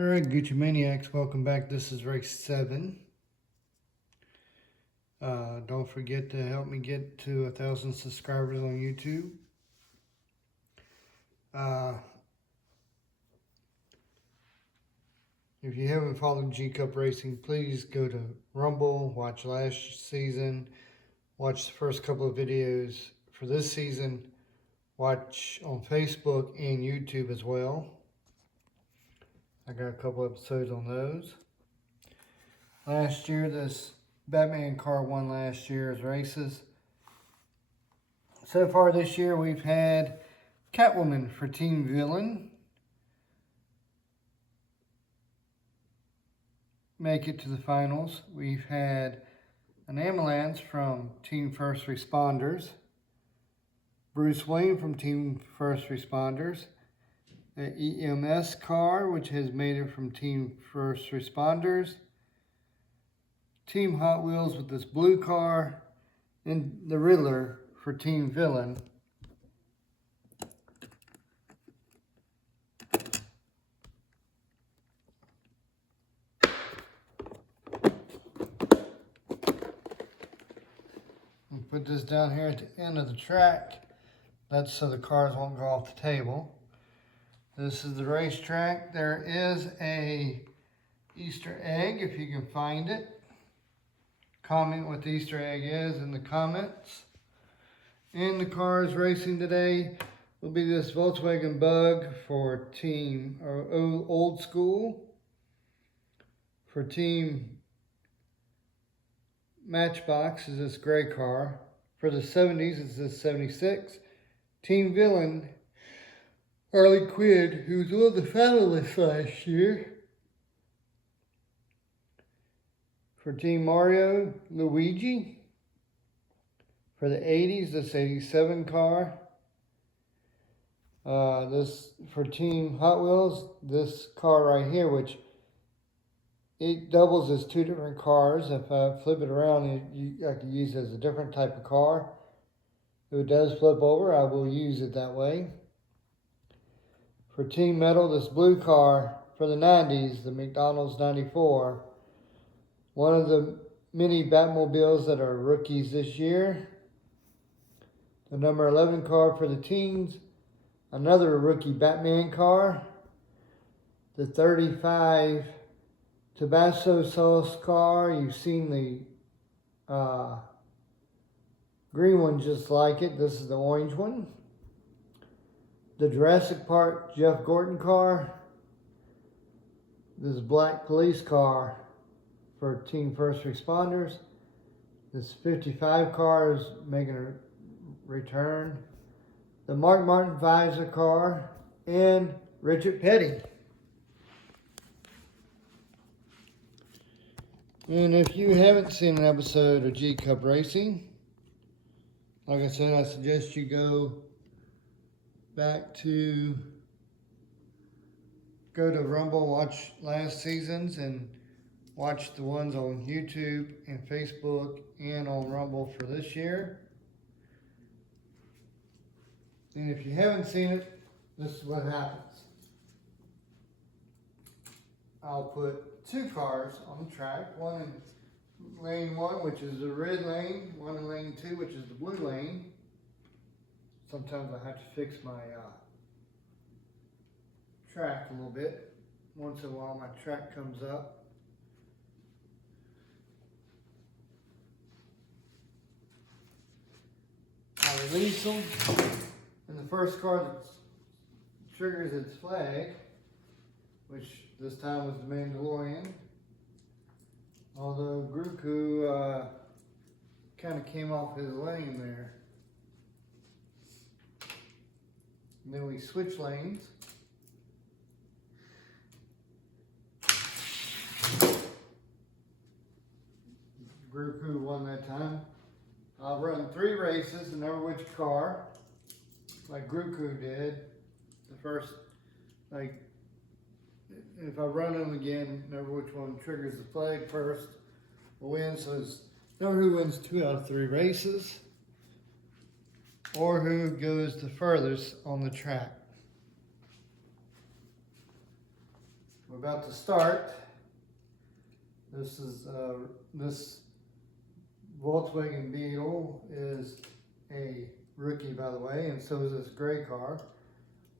Alright, Gucci Maniacs, welcome back. This is race 7. Don't forget to help me get to 1,000 subscribers on YouTube. If you haven't followed G Cup Racing, please go to Rumble, watch last season, watch the first couple of videos for this season, watch on Facebook and YouTube as well. I got a couple episodes on those. Last year, this Batman car won last year's races. So far this year, we've had Catwoman for Team Villain make it to the finals. We've had an ambulance from Team First Responders, Bruce Wayne from Team First Responders, an EMS car which has made it from Team First Responders, Team Hot Wheels with this blue car, and the Riddler for Team Villain. We'll put this down here at the end of the track. That's so the cars won't go off the table. This is the racetrack. There is a Easter egg if you can find it. Comment what the Easter egg is in the comments. And the cars racing today will be this Volkswagen Bug for Team Old School. For Team Matchbox is this gray car. For the 70s, it's this 76. Team Villain, Harley Quinn, who was on the finalists last year. For Team Mario, Luigi. For the 80s, this 87 car. This for Team Hot Wheels, this car right here, which it doubles as two different cars. If I flip it around, I can use it as a different type of car. If it does flip over, I will use it that way. For Team Metal, this blue car for the 90s, the McDonald's 94. One of the many Batmobiles that are rookies this year. The number 11 car for the teens. Another rookie Batman car. The 35 Tabasco sauce car. You've seen the green one just like it. This is the orange one. The Jurassic Park Jeff Gordon car. This black police car for Team First Responders. This 55 car is making a return. The Mark Martin Visor car and Richard Petty. And if you haven't seen an episode of G Cup Racing, like I said, I suggest you go to Rumble, watch last season's, and watch the ones on YouTube and Facebook and on Rumble for this year. And if you haven't seen it, this is what happens. I'll put two cars on the track, one in lane 1, which is the red lane, one in lane 2, which is the blue lane. Sometimes I have to fix my track a little bit. Once in a while my track comes up. I release them, and the first car that triggers its flag, which this time was the Mandalorian, although Groku kind of came off his lane there. And then we switch lanes. Groku won that time. I'll run 3 races, and never which car, like Groku did. The first, like, if I run them again, never which one triggers the flag first will win. So it's never who wins 2 out of 3 races, or who goes the furthest on the track. We're about to start. This is this Volkswagen Beetle is a rookie, by the way, and so is this gray car.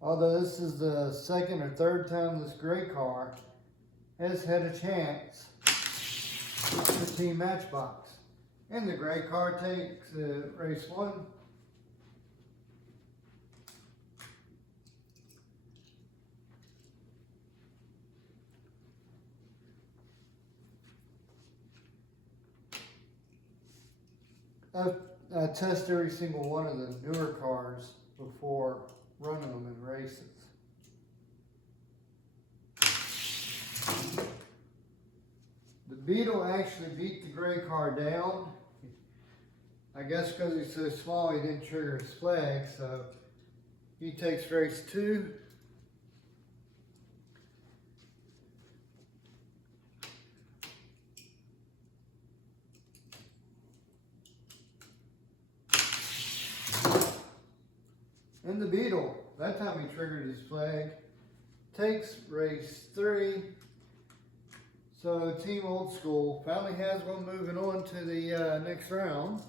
Although this is the second or third time this gray car has had a chance for Team Matchbox. And the gray car takes race 1. I test every single one of the newer cars before running them in races. The Beetle actually beat the gray car down. I guess because he's so small he didn't trigger his flag, so he takes race 2. And the Beetle, that time he triggered his flag, takes race 3. So Team Old School finally has one moving on to the next round.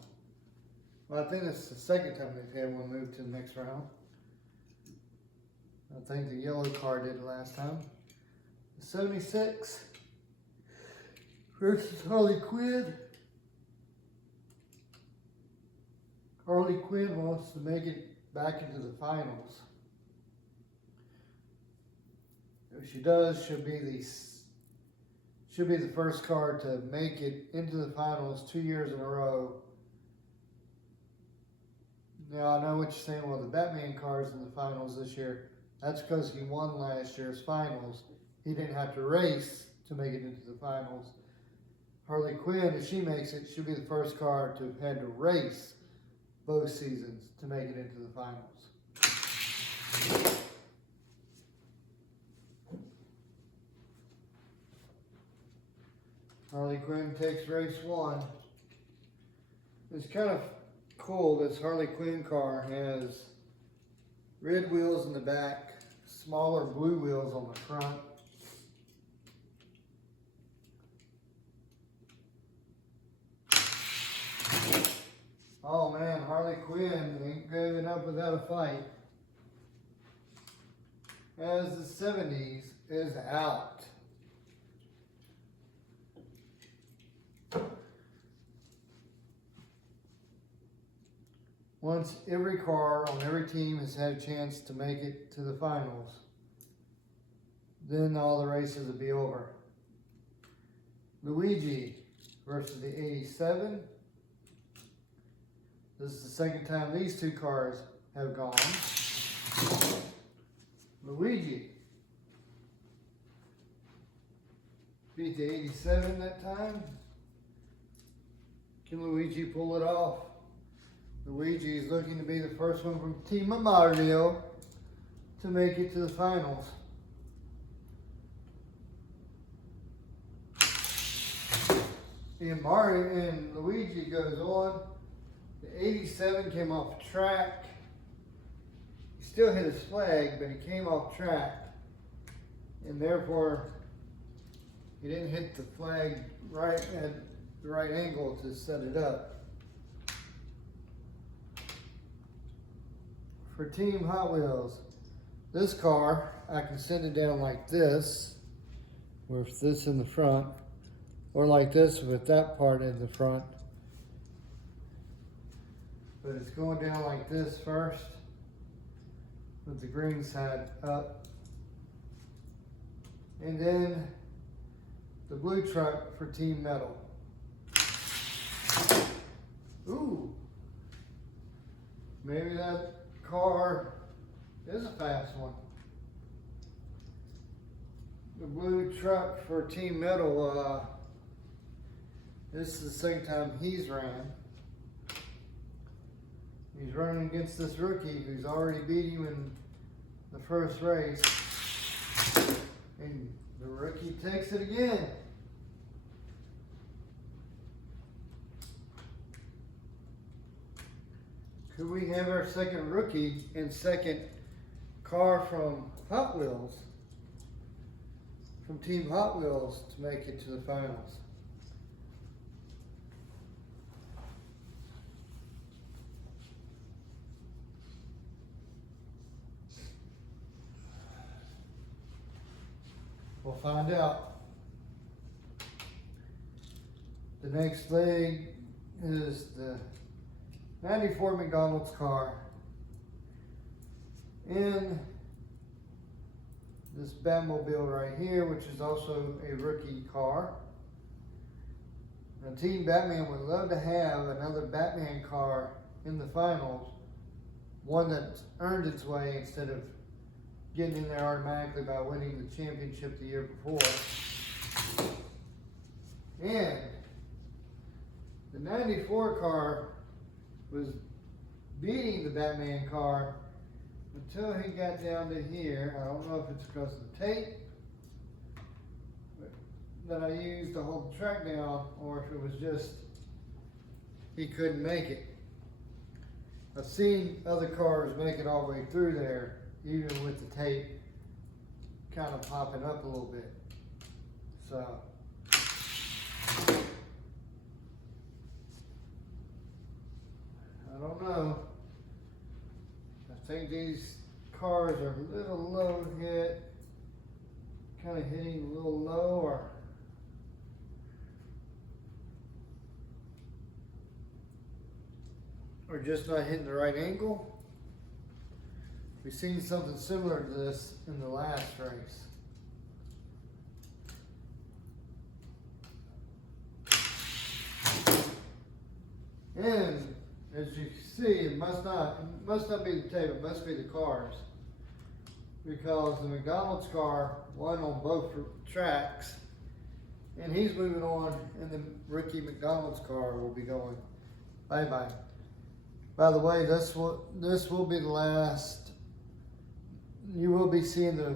Well, I think that's the second time they've had one move to the next round. I think the yellow car did it last time. The 76 versus Harley Quinn. Harley Quinn wants to make it back into the finals. If she does, she'll be the first car to make it into the finals 2 years in a row. Now, I know what you're saying, well, the Batman car's in the finals this year. That's because he won last year's finals. He didn't have to race to make it into the finals. Harley Quinn, if she makes it, she'll be the first car to have had to race both seasons to make it into the finals. Harley Quinn takes race 1. It's kind of cool. This Harley Quinn car has red wheels in the back, smaller blue wheels on the front. Oh man, Harley Quinn ain't giving up without a fight. As the 70s is out. Once every car on every team has had a chance to make it to the finals, then all the races will be over. Luigi versus the 87. This is the second time these two cars have gone. Luigi beat the 87 that time. Can Luigi pull it off? Luigi is looking to be the first one from Team Mario to make it to the finals. And Mario and Luigi goes on. The 87 came off track. He still hit his flag, but he came off track. And therefore, he didn't hit the flag right at the right angle to set it up. For Team Hot Wheels, this car, I can send it down like this, with this in the front, or like this with that part in the front. But it's going down like this first, with the green side up. And then the blue truck for Team Metal. Ooh, maybe that car is a fast one. The blue truck for Team Metal, this is the second time he's ran. He's running against this rookie who's already beat him in the first race. And the rookie takes it again. Could we have our second rookie and second car from Hot Wheels from Team Hot Wheels to make it to the finals. We'll find out. The next leg is the 94 McDonald's car in this Batmobile right here, which is also a rookie car. Now, Team Batman would love to have another Batman car in the finals, one that's earned its way instead of getting in there automatically by winning the championship the year before. And the 94 car was beating the Batman car until he got down to here. I don't know if it's because of the tape that I used to hold the track down, or if it was just he couldn't make it. I've seen other cars make it all the way through there, even with the tape kind of popping up a little bit. So I don't know. I think these cars are a little low hit, kind of hitting a little low, or just not hitting the right angle. We've seen something similar to this in the last race. And as you see, it must not be the tape, it must be the cars. Because the McDonald's car won on both tracks, and he's moving on, and the rookie McDonald's car will be going bye-bye. By the way, this will be the last. You will be seeing the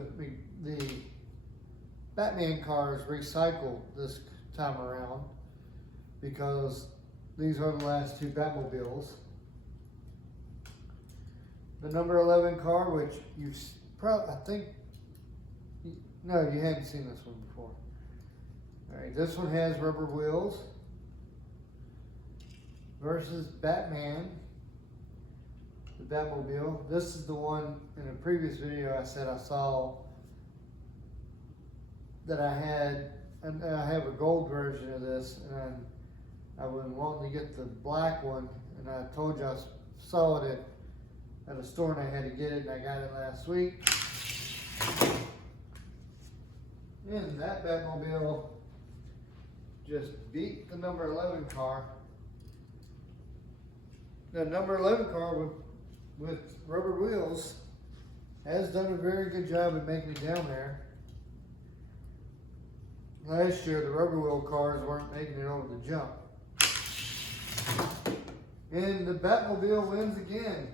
Batman cars recycled this time around, because these are the last two Batmobiles. The number 11 car, which you've probably, I think, no, you hadn't seen this one before. All right, this one has rubber wheels versus Batman, the Batmobile. This is the one in a previous video I said I saw that I had, and I have a gold version of this, and I was wanting to get the black one, and I told you I saw it at a store and I had to get it, and I got it last week. And that Batmobile just beat the number 11 car. The number 11 car with rubber wheels has done a very good job of making it down there. Last year, the rubber wheel cars weren't making it over the jump. And the Batmobile wins again.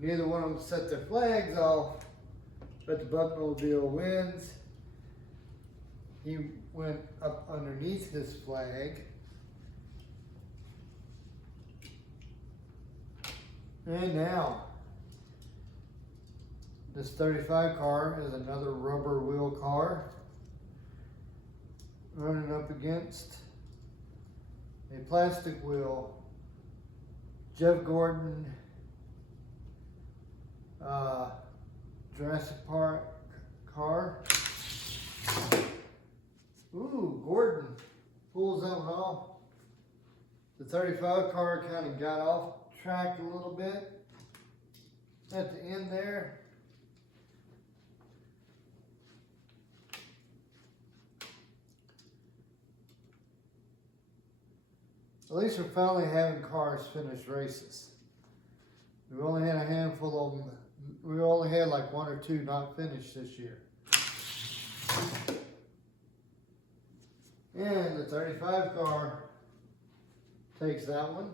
Neither one of them set their flags off, but the Batmobile wins. He went up underneath his flag. And now, this 35 car is another rubber wheel car, running up against a plastic wheel Jeff Gordon Jurassic Park car. Ooh, Gordon pulls that one off. The 35 car kind of got off track a little bit at the end there. At least we're finally having cars finish races. We've only had a handful of them. We only had like one or two not finished this year. And the 35 car takes that one.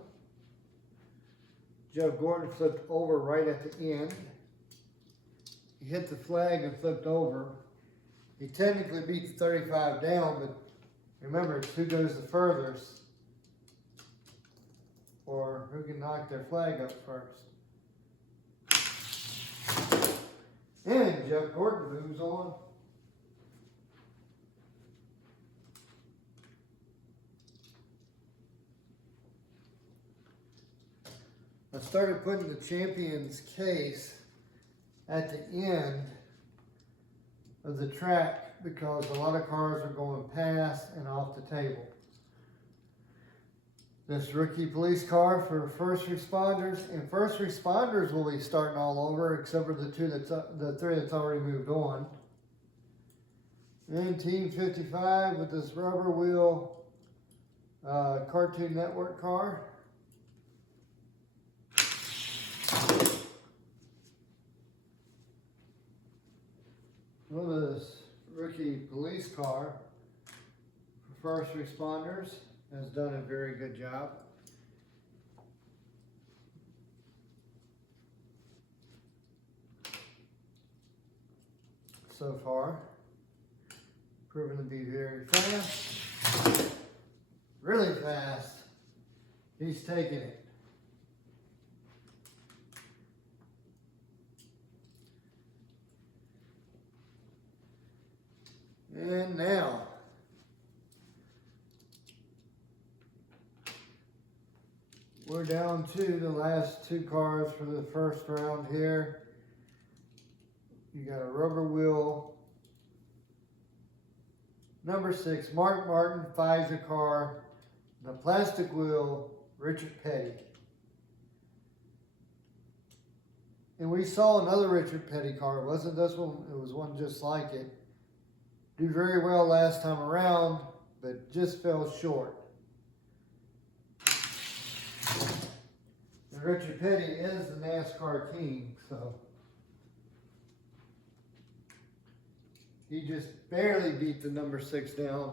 Jeff Gordon flipped over right at the end. He hit the flag and flipped over. He technically beat the 35 down, but remember, it's who goes the furthest, or who can knock their flag up first. And Jeff Gordon moves on I started putting the Champion's case at the end of the track because a lot of cars are going past and off the table. This rookie police car for first responders, and first responders will be starting all over except for the three that's already moved on. And Team 55 with this rubber wheel Cartoon Network car. Well, this rookie police car for first responders has done a very good job. So far, proven to be very fast, really fast. He's taking it. And now, we're down to the last two cars for the first round here. You got a rubber wheel, number 6, Mark Martin Pfizer car, and a plastic wheel, Richard Petty. And we saw another Richard Petty car. It wasn't this one, it was one just like it. Do very well last time around, but just fell short. And Richard Petty is the NASCAR king, so he just barely beat the number 6 down.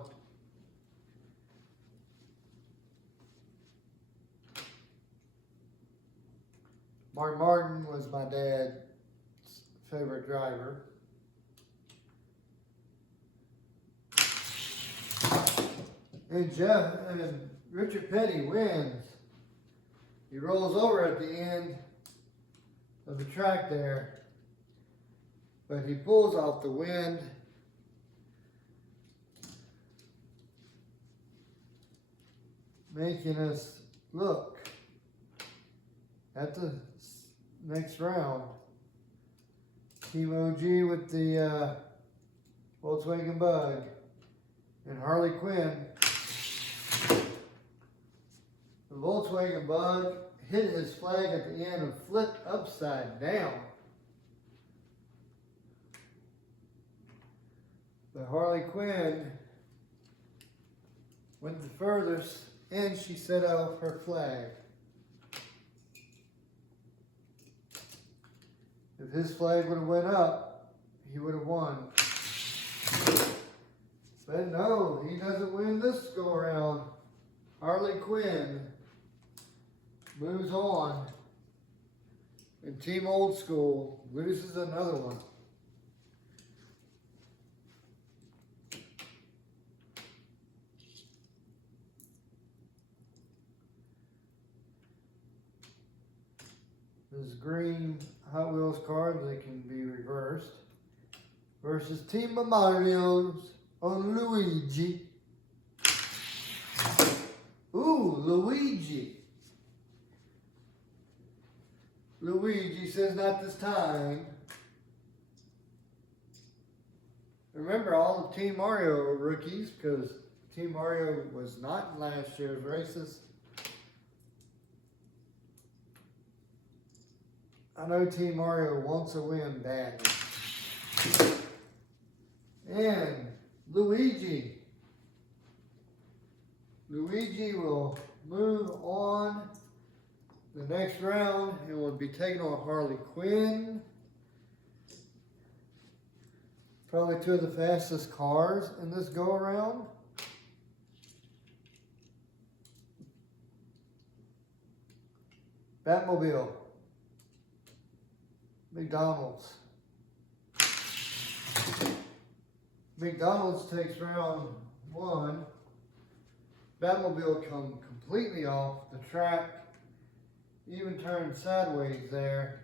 Mark Martin was my dad's favorite driver. And Richard Petty wins. He rolls over at the end of the track there, but he pulls off the wind. Making us look at the next round. Team OG with the Volkswagen Bug and Harley Quinn. The Volkswagen Bug hit his flag at the end and flipped upside down. The Harley Quinn went the furthest and she set out her flag. If his flag would have went up, he would have won. But no, he doesn't win this go around. Harley Quinn moves on. And Team Old School loses another one. This green Hot Wheels car that can be reversed versus Team Mario's on Luigi. Ooh, Luigi. Luigi says not this time. Remember, all of Team Mario are rookies because Team Mario was not in last year's races. I know Team Mario wants a win badly. And Luigi. Luigi will move on the next round and will be taking on Harley Quinn. Probably two of the fastest cars in this go-around. Batmobile. McDonald's. McDonald's takes round 1. Batmobile come completely off the track, even turned sideways there.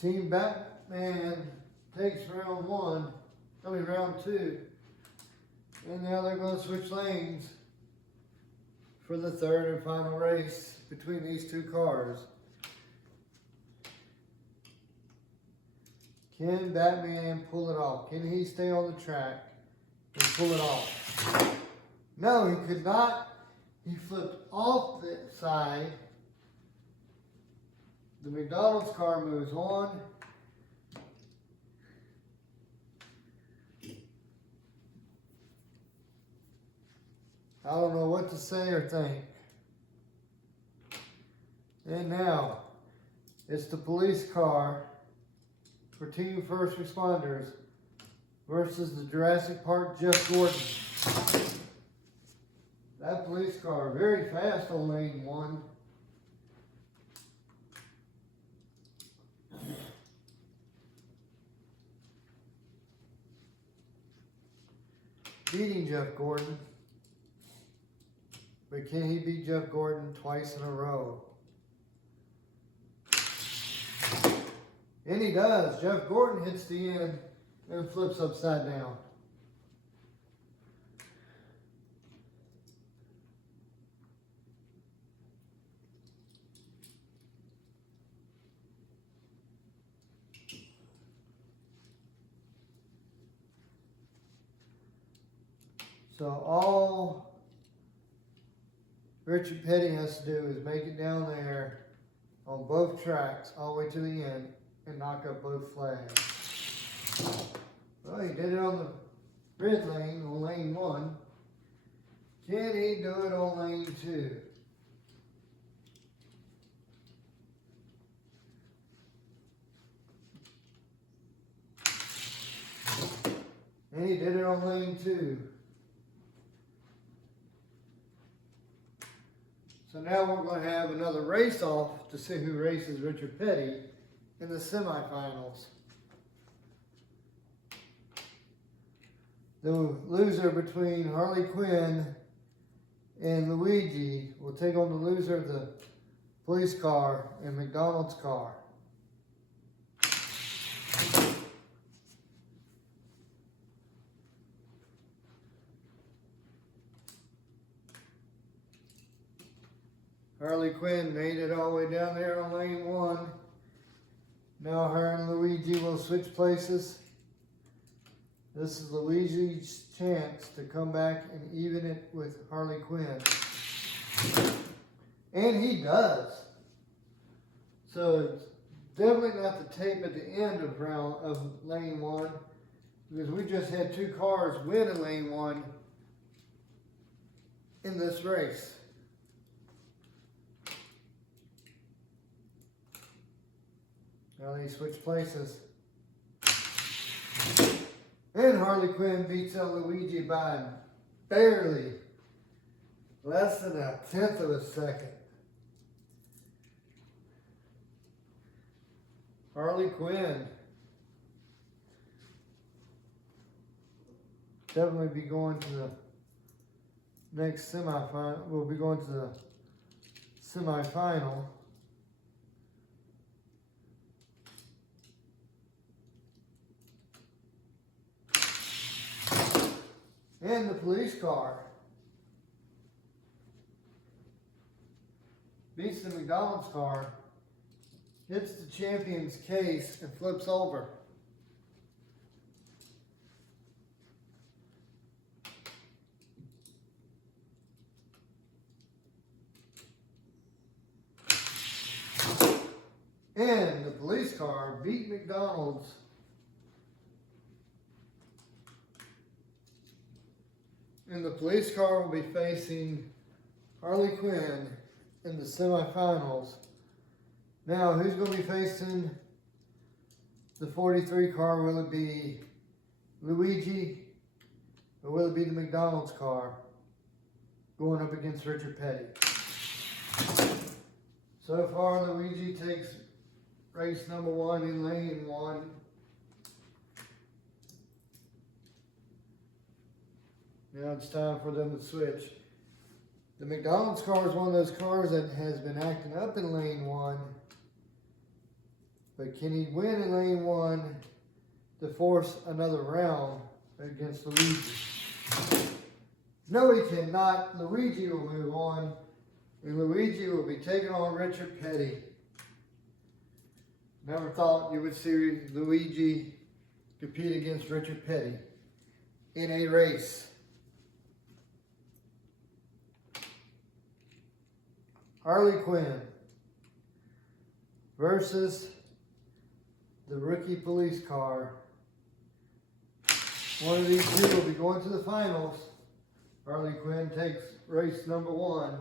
Team Batman takes round 2. And now they're going to switch lanes for the third and final race between these two cars. Can Batman pull it off? Can he stay on the track and pull it off? No, he could not. He flipped off the side. The McDonald's car moves on. I don't know what to say or think. And now, it's the police car for Team First Responders versus the Jurassic Park Jeff Gordon. That police car very fast on lane 1. Beating Jeff Gordon. But can he beat Jeff Gordon twice in a row? And he does. Jeff Gordon hits the end and flips upside down. So all Richard Petty has to do is make it down there on both tracks all the way to the end and knock up both flags. Well, he did it on the red lane, on lane 1. Can he do it on lane 2? And he did it on lane 2. So now we're going to have another race off to see who races Richard Petty in the semifinals. The loser between Harley Quinn and Luigi will take on the loser of the police car and McDonald's car. Harley Quinn made it all the way down there on lane 1. Now her and Luigi will switch places. This is Luigi's chance to come back and even it with Harley Quinn. And he does. So it's definitely not the tape at the end of lane 1, because we just had 2 cars win in lane 1 in this race. Now they switch places. And Harley Quinn beats out Luigi by barely less than 1/10 of a second. Harley Quinn definitely be going to the next semifinal. We'll be going to the semifinal. And the police car beats the McDonald's car, hits the champion's case, and flips over. And the police car beat McDonald's. And the police car will be facing Harley Quinn in the semifinals. Now, who's going to be facing the 43 car? Will it be Luigi or will it be the McDonald's car going up against Richard Petty? So far, Luigi takes race number 1 in lane 1. Now it's time for them to switch. The McDonald's car is one of those cars that has been acting up in lane 1. But can he win in lane one to force another round against Luigi? No, he cannot. Luigi will move on, and Luigi will be taking on Richard Petty. Never thought you would see Luigi compete against Richard Petty in a race. Harley Quinn versus the rookie police car. One of these two will be going to the finals. Harley Quinn takes race number one.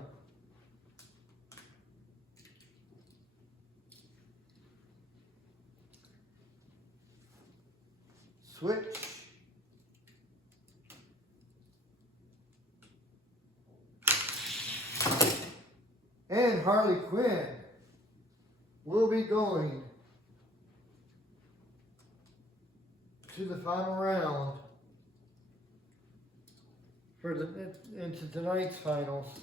Switch. And Harley Quinn will be going to the final round into tonight's finals.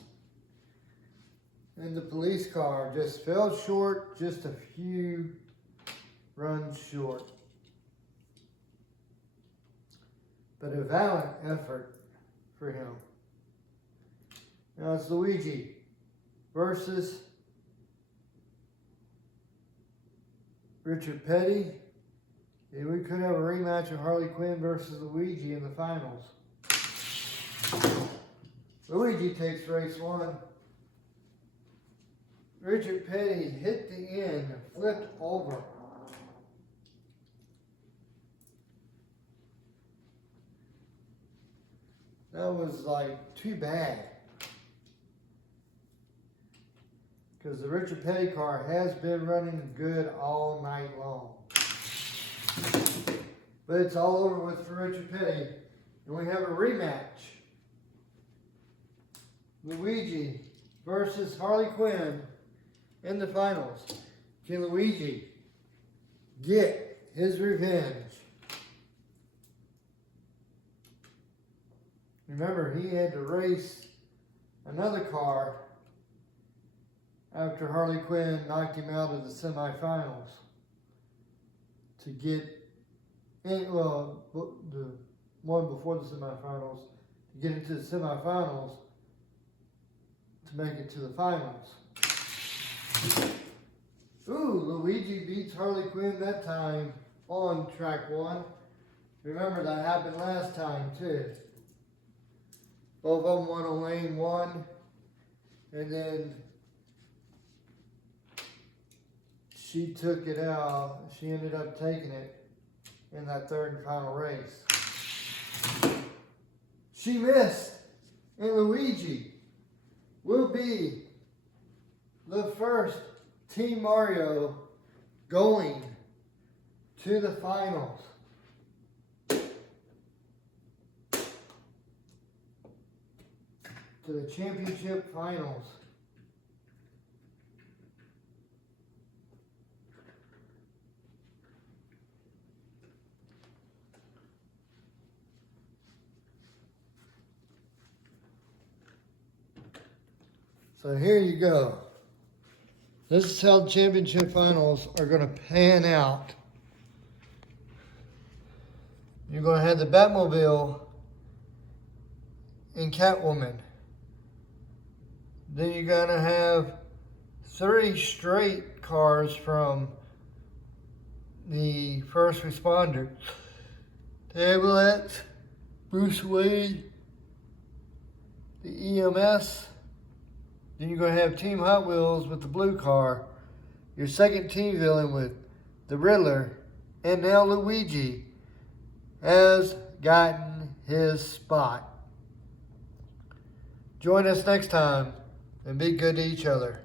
And the police car just fell short, just a few runs short. But a valiant effort for him. Now it's Luigi versus Richard Petty. And we could have a rematch of Harley Quinn versus Luigi in the finals. Luigi takes race one. Richard Petty hit the end, flipped over. That was like too bad. Because the Richard Petty car has been running good all night long. But it's all over with for Richard Petty. And we have a rematch. Luigi versus Harley Quinn in the finals. Can Luigi get his revenge? Remember, he had to race another car after Harley Quinn knocked him out of the semifinals to get in, well, the one before the semifinals, to get into the semifinals to make it to the finals. Ooh, Luigi beats Harley Quinn that time on track one. Remember, that happened last time too. Both of them won on lane one, and then she took it out. She ended up taking it in that third and final race. She missed, and Luigi will be the first Team Mario going to the finals. To the championship finals. So here you go. This is how the championship finals are going to pan out. You're going to have the Batmobile and Catwoman. Then you're going to have 3 straight cars from the first responder. The ambulance, Bruce Wayne, the EMS. Then you're going to have Team Hot Wheels with the blue car. Your second team villain with the Riddler. And now Luigi has gotten his spot. Join us next time and be good to each other.